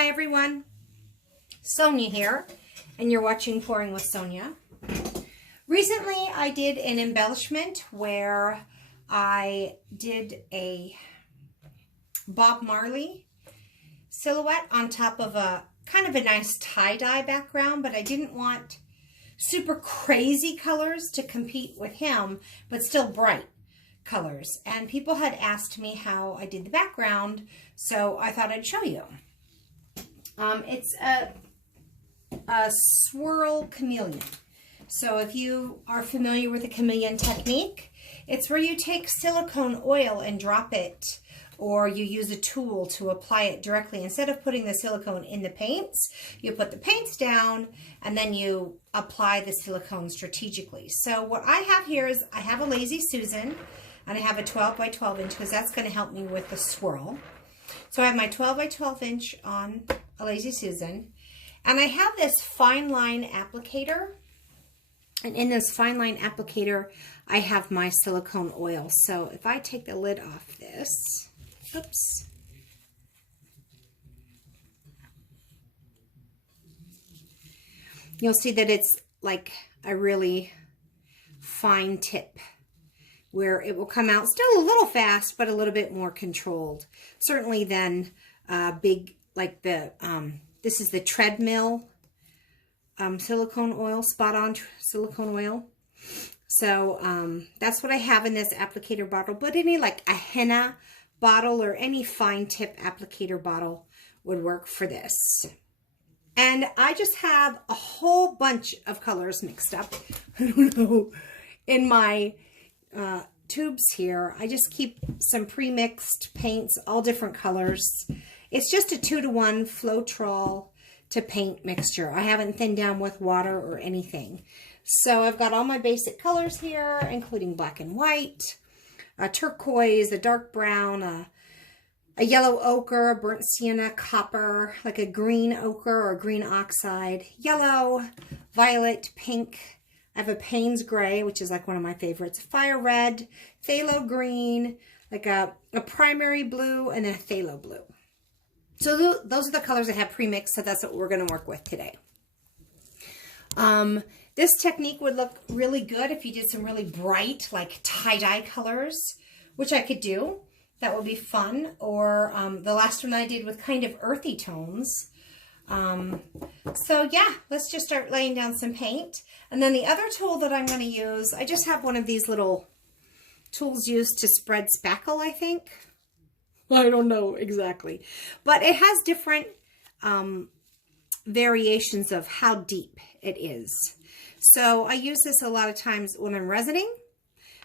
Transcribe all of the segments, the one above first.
Hi everyone, Sonia here, and you're watching Pouring with Sonia. Recently I did an embellishment where I did a Bob Marley silhouette on top of a kind of a nice tie-dye background, but I didn't want super crazy colors to compete with him, but still bright colors. And people had asked me how I did the background, so I thought I'd show you. It's a swirl chameleon. So if you are familiar with the chameleon technique, it's where you take silicone oil and drop it, or you use a tool to apply it directly. Instead of putting the silicone in the paints, you put the paints down and then you apply the silicone strategically. So what I have here is I have a Lazy Susan and I have a 12 by 12 inch because that's going to help me with the swirl. So I have my 12 by 12 inch on a Lazy Susan, and I have this fine line applicator, and in this fine line applicator I have my silicone oil. So if I take the lid off this, oops, you'll see that it's like a really fine tip where it will come out still a little fast, but a little bit more controlled. Certainly than big, like the, this is the treadmill silicone oil, spot on silicone oil. So that's what I have in this applicator bottle, but any like a henna bottle or any fine tip applicator bottle would work for this. And I just have a whole bunch of colors mixed up, I don't know, in my tubes here. I just keep some pre-mixed paints, all different colors. It's just a 2-to-1 Floetrol to paint mixture. I haven't thinned down with water or anything. So I've got all my basic colors here, including black and white, a turquoise, a dark brown, a yellow ochre, a burnt sienna, copper, like a green ochre or green oxide, yellow, violet, pink. I have a Payne's gray, which is like one of my favorites, fire red, phthalo green, like a primary blue, and a phthalo blue. So those are the colors I have pre-mixed, so that's what we're going to work with today. This technique would look really good if you did some really bright, like tie-dye colors, which I could do. That would be fun. Or the last one I did with kind of earthy tones. So yeah, let's just start laying down some paint. And then the other tool that I'm going to use, I just have one of these little tools used to spread spackle, I think. I don't know exactly. But it has different variations of how deep it is. So I use this a lot of times when I'm resining.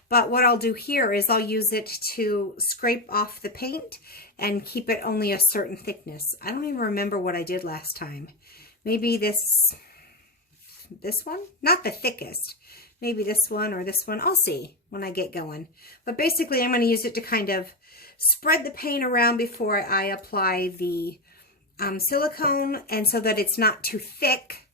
But what I'll do here is I'll use it to scrape off the paint and keep it only a certain thickness. I don't even remember what I did last time. Maybe this one? Not the thickest. Maybe this one or this one. I'll see when I get going. But basically I'm going to use it to kind of spread the paint around before I apply the silicone, and so that it's not too thick.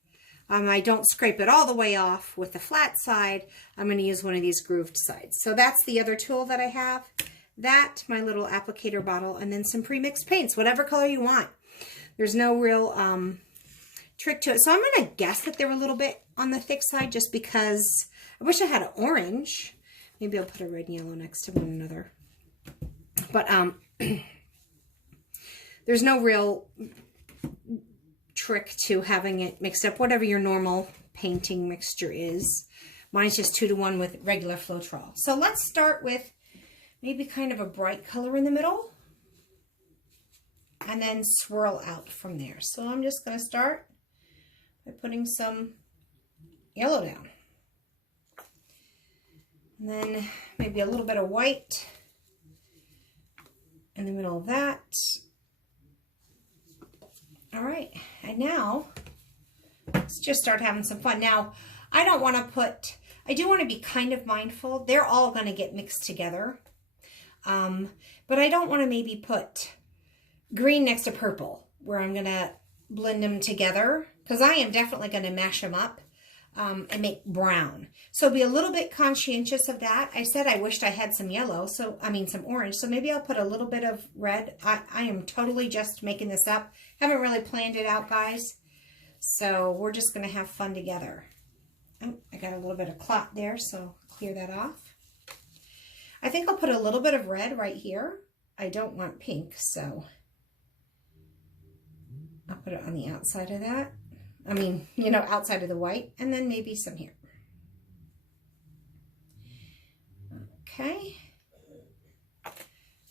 I don't scrape it all the way off with the flat side. I'm going to use one of these grooved sides. So that's the other tool that I have. That, my little applicator bottle, and then some pre-mixed paints, whatever color you want. There's no real trick to it. So I'm going to guess that they're a little bit on the thick side just because I wish I had an orange. Maybe I'll put a red and yellow next to one another. But there's no real trick to having it mixed up, whatever your normal painting mixture is. Mine's just 2-to-1 with regular Floetrol. So let's start with maybe kind of a bright color in the middle and then swirl out from there. So I'm just going to start by putting some yellow down. And then maybe a little bit of white in the middle of that. All right, and now let's just start having some fun. Now, I don't want to put, I do want to be kind of mindful. They're all going to get mixed together. But I don't want to maybe put green next to purple where I'm going to blend them together, because I am definitely going to mash them up. and make brown. So be a little bit conscientious of that. I said I wished I had some yellow, so I mean some orange. So maybe I'll put a little bit of red. I am totally just making this up. Haven't really planned it out, guys. So we're just going to have fun together. Oh, I got a little bit of clot there, so clear that off. I think I'll put a little bit of red right here. I don't want pink, so I'll put it on the outside of that. I mean, you know, outside of the white, and then maybe some here. Okay.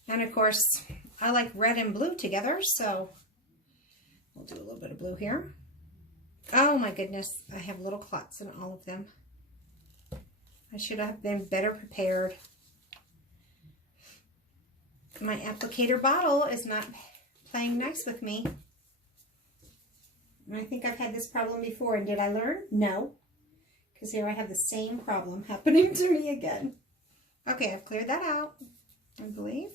And of course, I like red and blue together, so we'll do a little bit of blue here. Oh my goodness, I have little clots in all of them. I should have been better prepared. My applicator bottle is not playing nice with me. And I think I've had this problem before, and did I learn? No, because here I have the same problem happening to me again. Okay, I've cleared that out, I believe.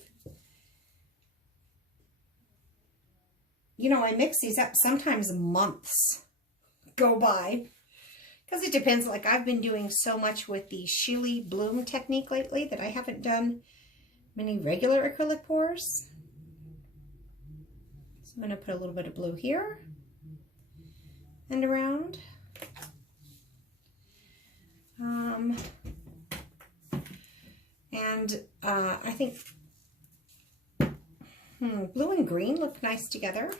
You know, I mix these up, sometimes months go by, because it depends. Like, I've been doing so much with the Sheely Bloom technique lately that I haven't done many regular acrylic pours. So I'm going to put a little bit of blue here and around. I think blue and green look nice together.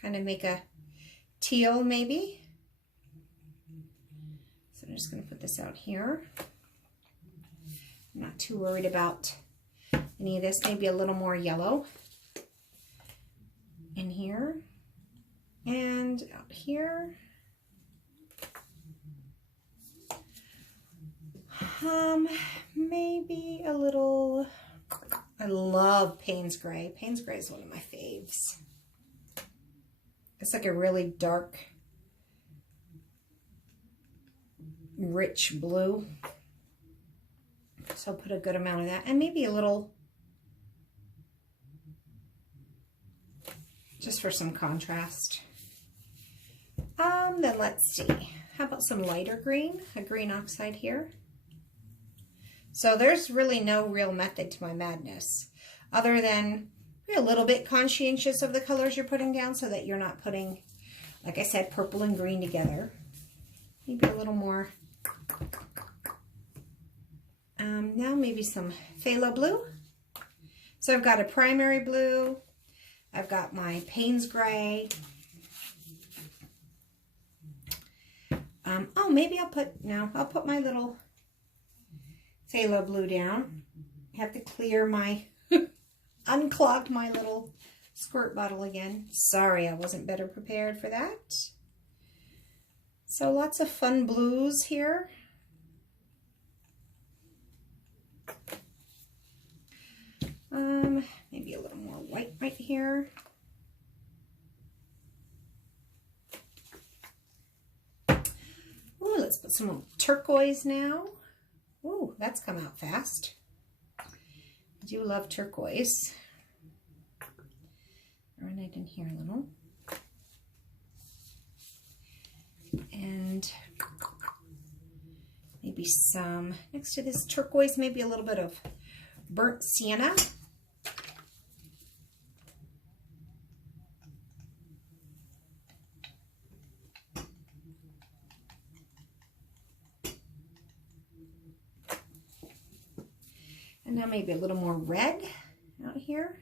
Kind of make a teal maybe. So I'm just going to put this out here. I'm not too worried about any of this. Maybe a little more yellow in here and out here. Maybe a little. I love Payne's Gray. Payne's Gray is one of my faves. It's like a really dark, rich blue. So I'll put a good amount of that, and maybe a little, just for some contrast. Then let's see. How about some lighter green? A green oxide here. So there's really no real method to my madness, other than be a little bit conscientious of the colors you're putting down so that you're not putting, like I said, purple and green together. Maybe a little more. Now maybe some phthalo blue. So I've got a primary blue. I've got my Payne's Gray. Oh, maybe I'll put my little phthalo blue down. I have to clear my, unclog my little squirt bottle again. Sorry, I wasn't better prepared for that. So lots of fun blues here. Maybe a little more white right here. Ooh, let's put some turquoise now. Ooh, that's come out fast. I do love turquoise. Run it in here a little. And maybe some, next to this turquoise, maybe a little bit of burnt sienna. And now maybe a little more red out here.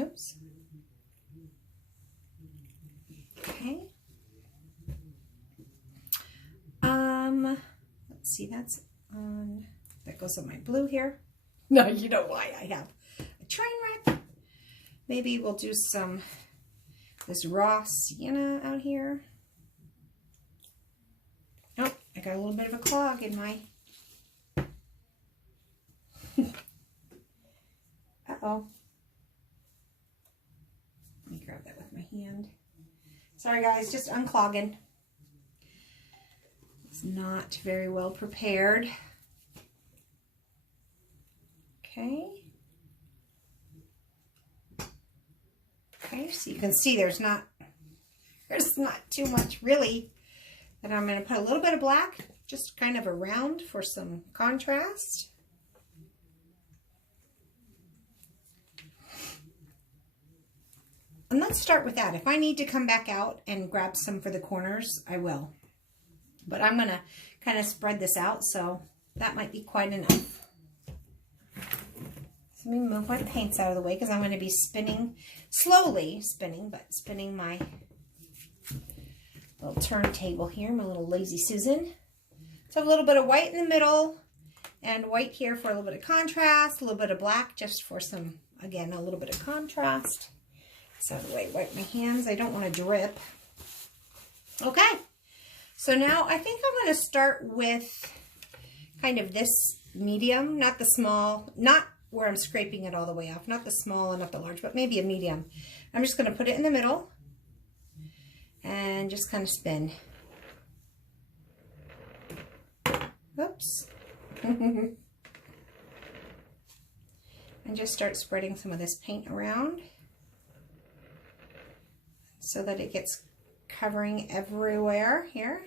Oops. Okay. Let's see, that's on, that goes on my blue here. No, you know why I have a train wreck. Maybe we'll do some, this raw sienna out here. Oh, I got a little bit of a clog in my, uh-oh. Let me grab that with my hand. Sorry guys, just unclogging. It's not very well prepared. Okay. Okay, so you can see there's not too much really. And I'm going to put a little bit of black, just kind of around for some contrast. And let's start with that. If I need to come back out and grab some for the corners, I will. But I'm going to kind of spread this out, so that might be quite enough. So let me move my paints out of the way because I'm going to be spinning, slowly spinning, but spinning my little turntable here, my little Lazy Susan. So a little bit of white in the middle and white here for a little bit of contrast, a little bit of black just for some, again, a little bit of contrast. So out of the way, wipe my hands. I don't want to drip. Okay. So now I think I'm going to start with kind of this medium, not the small, not where I'm scraping it all the way off, not the small and not the large, but maybe a medium. I'm just going to put it in the middle and just kind of spin. Oops. And just start spreading some of this paint around so that it gets covering everywhere here.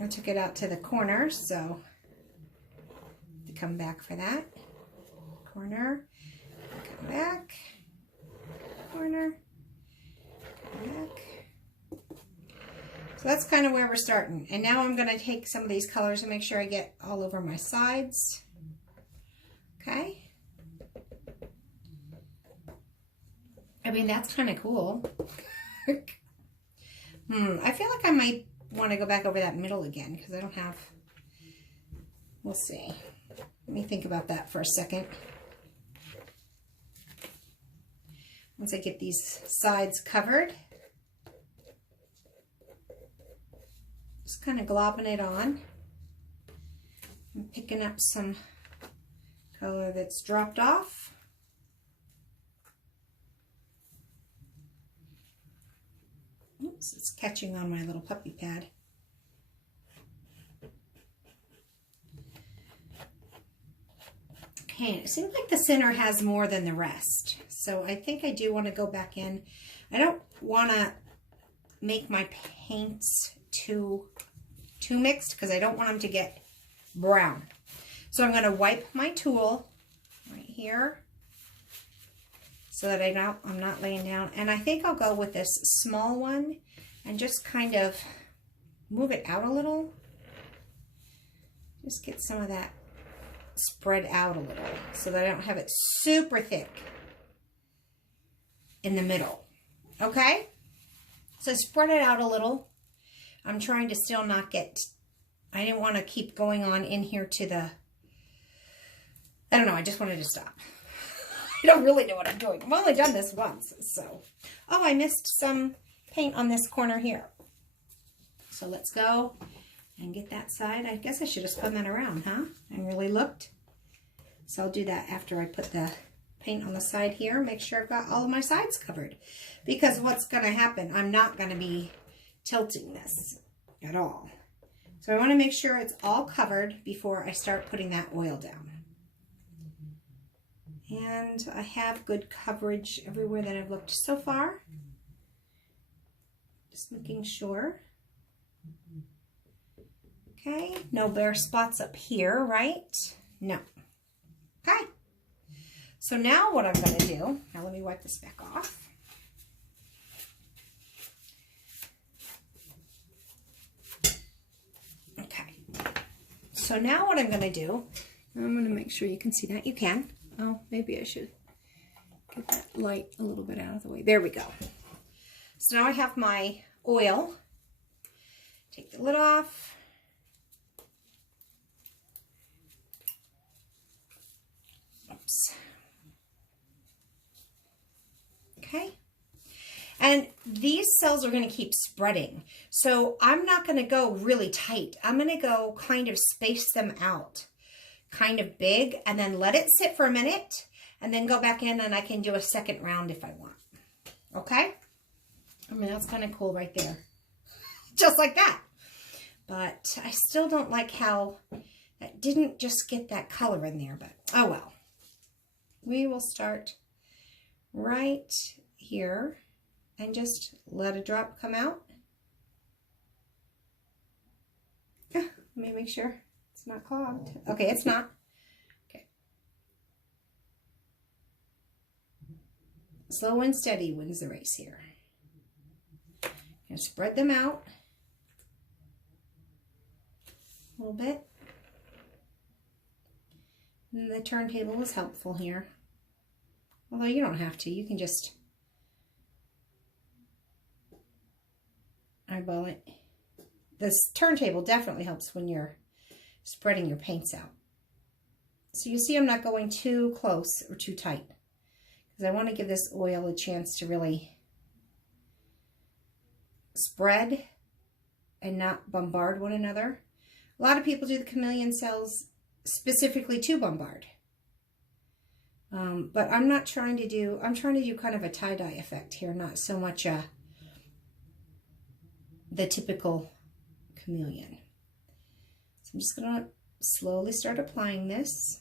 I took it out to the corner, so to come back for that. Corner, come back, corner, come back. So that's kind of where we're starting. And now I'm going to take some of these colors and make sure I get all over my sides. Okay. I mean, that's kind of cool. I feel like I might want to go back over that middle again because I don't have, we'll see. Let me think about that for a second. Once I get these sides covered, just kind of globbing it on. I'm picking up some color that's dropped off. Oops, it's catching on my little puppy pad. Okay, it seems like the center has more than the rest. So I think I do want to go back in. I don't want to make my paints too mixed because I don't want them to get brown. So I'm going to wipe my tool right here so that I'm not laying down. And I think I'll go with this small one and just kind of move it out a little. Just get some of that spread out a little so that I don't have it super thick in the middle. Okay? So spread it out a little. I'm trying to still not get, I didn't want to keep going on in here to the, I don't know, I just wanted to stop. I don't really know what I'm doing. I've only done this once, so. Oh, I missed some paint on this corner here. So let's go and get that side. I guess I should have spun that around, huh? And really looked. So I'll do that after I put the paint on the side here. Make sure I've got all of my sides covered. Because what's going to happen, I'm not going to be tilting this at all. So I want to make sure it's all covered before I start putting that oil down. And I have good coverage everywhere that I've looked so far. Just making sure. Okay, no bare spots up here, right? No. Okay. So now what I'm going to do, now let me wipe this back off. Okay. So now what I'm going to do, I'm going to make sure you can see that. You can. Oh, maybe I should get that light a little bit out of the way. There we go. So now I have my oil. Take the lid off. Oops. Okay. And these cells are going to keep spreading. So I'm not going to go really tight. I'm going to go kind of space them out. Kind of big, and then let it sit for a minute, and then go back in, and I can do a second round if I want. Okay? I mean, that's kind of cool right there. Just like that. But I still don't like how that didn't just get that color in there, but oh well. We will start right here and just let a drop come out. Let me make sure it's not clogged. Okay, it's not. Okay. Slow and steady wins the race here. And spread them out a little bit. And the turntable is helpful here. Although you don't have to, you can just eyeball it. This turntable definitely helps when you're spreading your paints out. So you see I'm not going too close or too tight because I want to give this oil a chance to really spread and not bombard one another. A lot of people do the chameleon cells specifically to bombard. But I'm trying to do kind of a tie-dye effect here, not so much the typical chameleon. So I'm just going to slowly start applying this.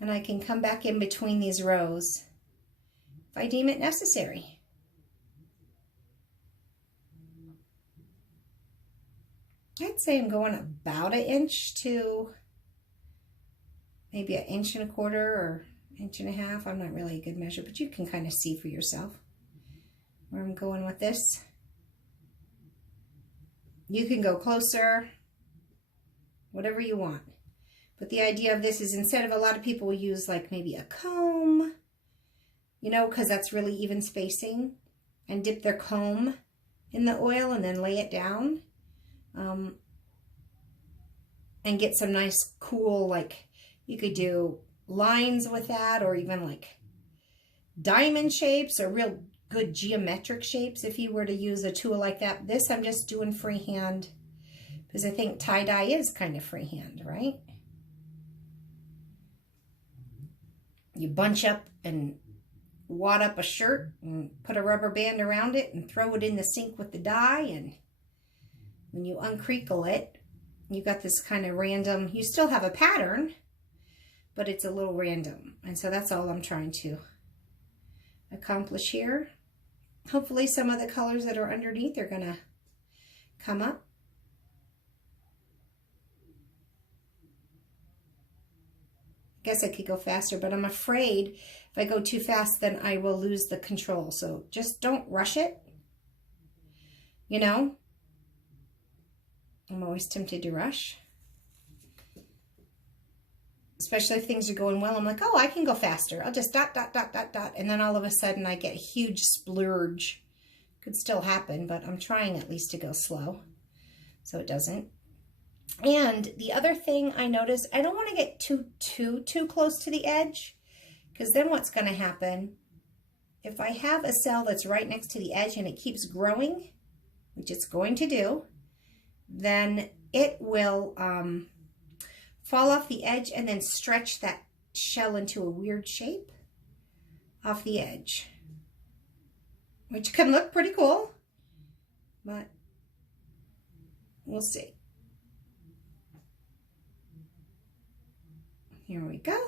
And I can come back in between these rows if I deem it necessary. I'd say I'm going about 1 inch to maybe 1.25 inches or 1.5 inches. I'm not really a good measure, but you can kind of see for yourself where I'm going with this. You can go closer, whatever you want. But the idea of this is instead of, a lot of people will use like maybe a comb, you know, because that's really even spacing, and dip their comb in the oil and then lay it down. And get some nice cool, like you could do lines with that, or even like diamond shapes or real good geometric shapes if you were to use a tool like that. This I'm just doing freehand because I think tie-dye is kind of freehand, right? You bunch up and wad up a shirt and put a rubber band around it and throw it in the sink with the dye, and when you uncrinkle it, you got this kind of random, you still have a pattern, but it's a little random. And so that's all I'm trying to accomplish here. Hopefully some of the colors that are underneath are going to come up. I guess I could go faster, but I'm afraid if I go too fast, then I will lose the control. So just don't rush it, you know? I'm always tempted to rush. Especially if things are going well. I'm like, oh, I can go faster. I'll just dot, dot, dot, dot, dot. And then all of a sudden I get a huge splurge. Could still happen, but I'm trying at least to go slow so it doesn't. And the other thing I noticed, I don't want to get too close to the edge, because then what's going to happen, if I have a cell that's right next to the edge and it keeps growing, which it's going to do, then it will fall off the edge and then stretch that shell into a weird shape off the edge, which can look pretty cool, but we'll see. Here we go,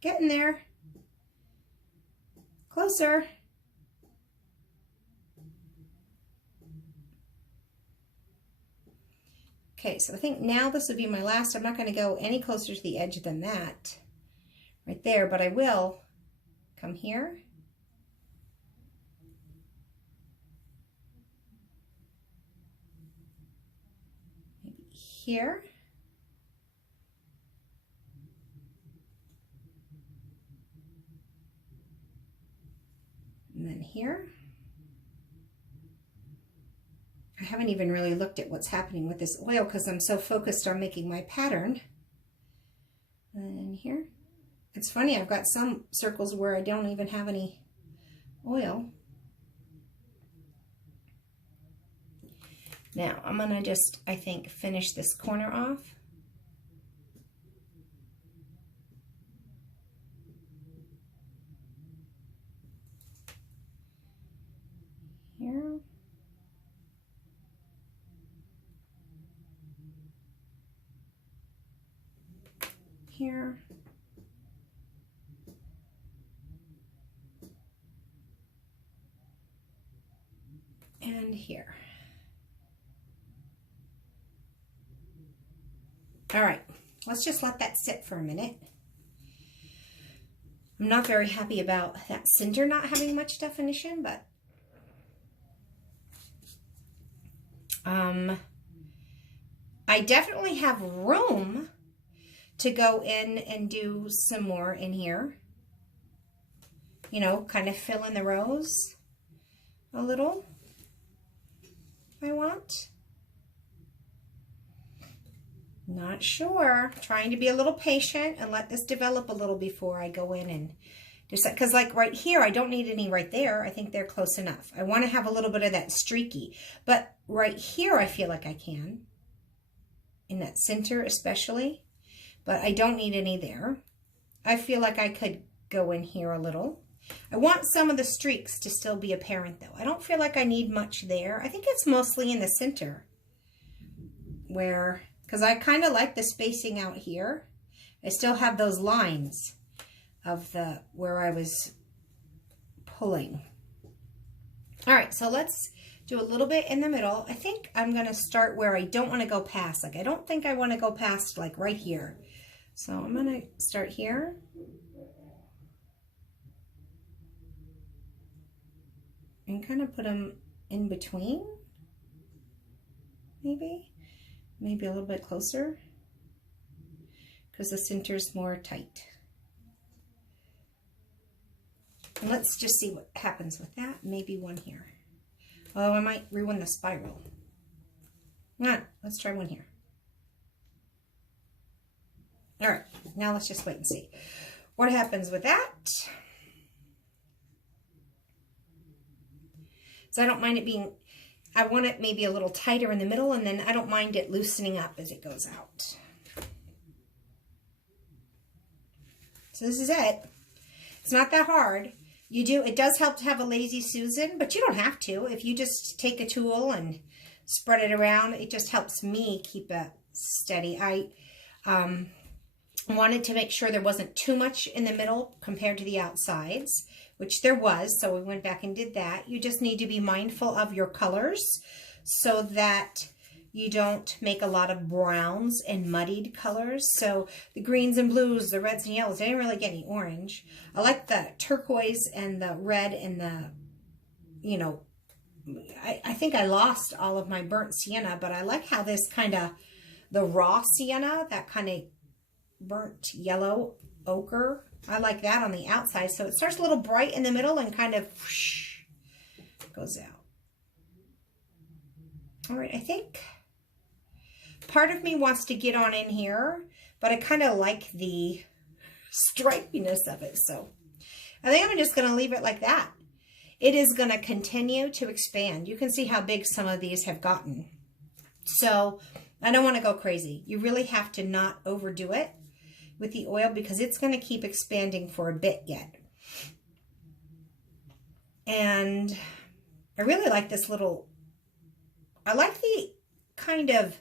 getting there, closer. Okay, so I think now this would be my last. I'm not going to go any closer to the edge than that right there, but I will come here. Maybe here. And then here. I haven't even really looked at what's happening with this oil because I'm so focused on making my pattern. And here. It's funny, I've got some circles where I don't even have any oil. Now, I'm going to just, I think, finish this corner off. Here. Here. here. All right, let's just let that sit for a minute. I'm not very happy about that center not having much definition, but I definitely have room to go in and do some more in here. You know, kind of fill in the rows a little if I want. Not sure. Trying to be a little patient and let this develop a little before I go in and just, because like right here, I don't need any right there. I think they're close enough. I want to have a little bit of that streaky, but right here, I feel like I can, in that center especially, but I don't need any there. I feel like I could go in here a little. I want some of the streaks to still be apparent though. I don't feel like I need much there. I think it's mostly in the center where, because I kind of like the spacing out here. I still have those lines of the where I was pulling. All right, so let's do a little bit in the middle. I think I'm going to start where I don't want to go past. Like I don't think I want to go past like right here. So I'm going to start here. And kind of put them in between, maybe a little bit closer, because the center's more tight. And let's just see what happens with that. Maybe one here. Oh, I might ruin the spiral. Let's try one here. All right, now let's just wait and see what happens with that. So I don't mind it being, I want it maybe a little tighter in the middle, and then I don't mind it loosening up as it goes out. So this is it. It's not that hard. It does help to have a Lazy Susan, but you don't have to. If you just take a tool and spread it around, it just helps me keep it steady. I wanted to make sure there wasn't too much in the middle compared to the outsides, which there was, so we went back and did that. You just need to be mindful of your colors so that you don't make a lot of browns and muddied colors. So the greens and blues, the reds and yellows, I didn't really get any orange. I like the turquoise and the red and the, you know, I think I lost all of my burnt sienna, but I like how this kind of, the raw sienna, that kind of burnt yellow ochre, I like that on the outside. So it starts a little bright in the middle and kind of whoosh, goes out. All right, I think part of me wants to get on in here, but I kind of like the stripiness of it. So I think I'm just going to leave it like that. It is going to continue to expand. You can see how big some of these have gotten. So I don't want to go crazy. You really have to not overdo it with the oil because it's going to keep expanding for a bit yet. And I really like this little, I like the kind of,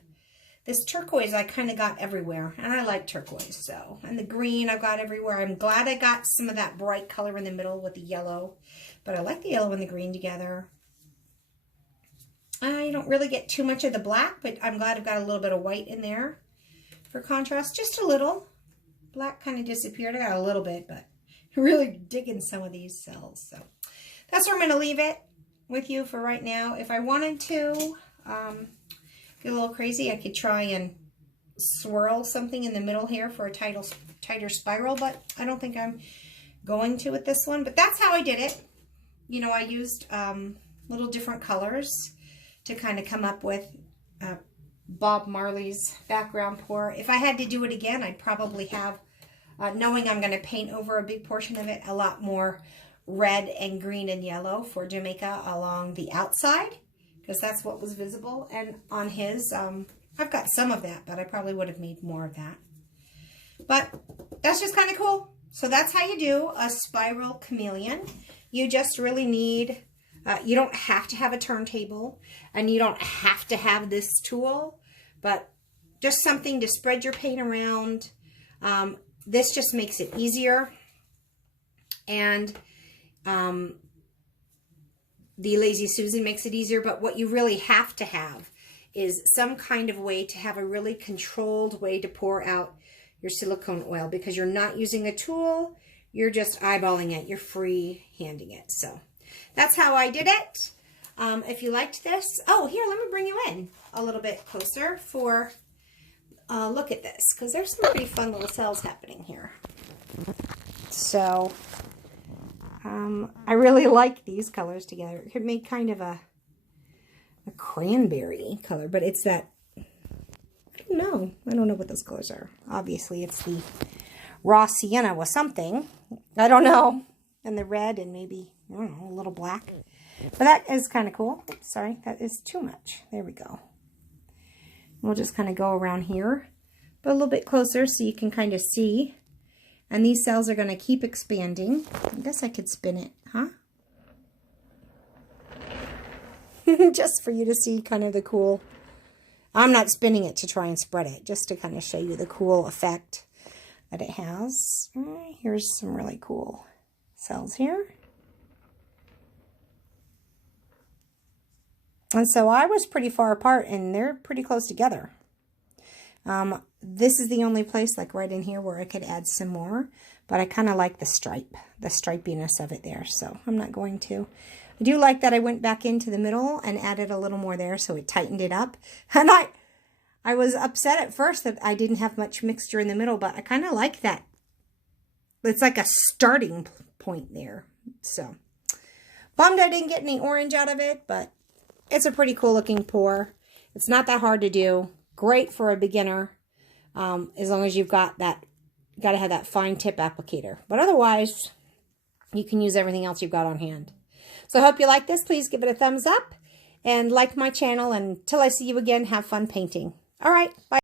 this turquoise I kind of got everywhere. And I like turquoise, so. And the green I've got everywhere. I'm glad I got some of that bright color in the middle with the yellow. But I like the yellow and the green together. I don't really get too much of the black, but I'm glad I've got a little bit of white in there for contrast. Just a little. Black kind of disappeared. I got a little bit, but really digging some of these cells. So that's where I'm going to leave it with you for right now. If I wanted to get a little crazy, I could try and swirl something in the middle here for a tighter spiral, but I don't think I'm going to with this one. But that's how I did it. You know, I used little different colors to kind of come up with Bob Marley's background pour. If I had to do it again, I'd probably have, knowing I'm going to paint over a big portion of it, a lot more red and green and yellow for Jamaica along the outside, because that's what was visible. And on his, I've got some of that, but I probably would have made more of that. But that's just kind of cool. So that's how you do a spiral chameleon. You just really need, you don't have to have a turntable, and you don't have to have this tool, but just something to spread your paint around. This just makes it easier. And the Lazy Susan makes it easier, but what you really have to have is some kind of way to have a really controlled way to pour out your silicone oil, because you're not using a tool, you're just eyeballing it, you're free handing it. So that's how I did it. If you liked this, oh, here, let me bring you in a little bit closer for look at this, because there's some pretty fun little cells happening here. So I really like these colors together. It could make kind of a cranberry color, but it's that, I don't know what those colors are. Obviously, it's the raw sienna with something. I don't know. And the red and maybe, I don't know, a little black. But that is kind of cool. Sorry, that is too much. There we go. We'll just kind of go around here, but a little bit closer so you can kind of see. And these cells are going to keep expanding. I guess I could spin it, huh? Just for you to see kind of the cool. I'm not spinning it to try and spread it, just to kind of show you the cool effect that it has. Here's some really cool cells here. And so I was pretty far apart, and they're pretty close together. This is the only place, like right in here, where I could add some more. But I kind of like the stripe, the stripiness of it there. So I'm not going to. I do like that I went back into the middle and added a little more there, so it tightened it up. And I was upset at first that I didn't have much mixture in the middle, but I kind of like that. It's like a starting point there. So bummed I didn't get any orange out of it, but it's a pretty cool looking pour. It's not that hard to do. Great for a beginner, as long as you've got that, got to have that fine tip applicator. But otherwise, you can use everything else you've got on hand. So I hope you like this. Please give it a thumbs up and like my channel. And until I see you again, have fun painting. All right, bye.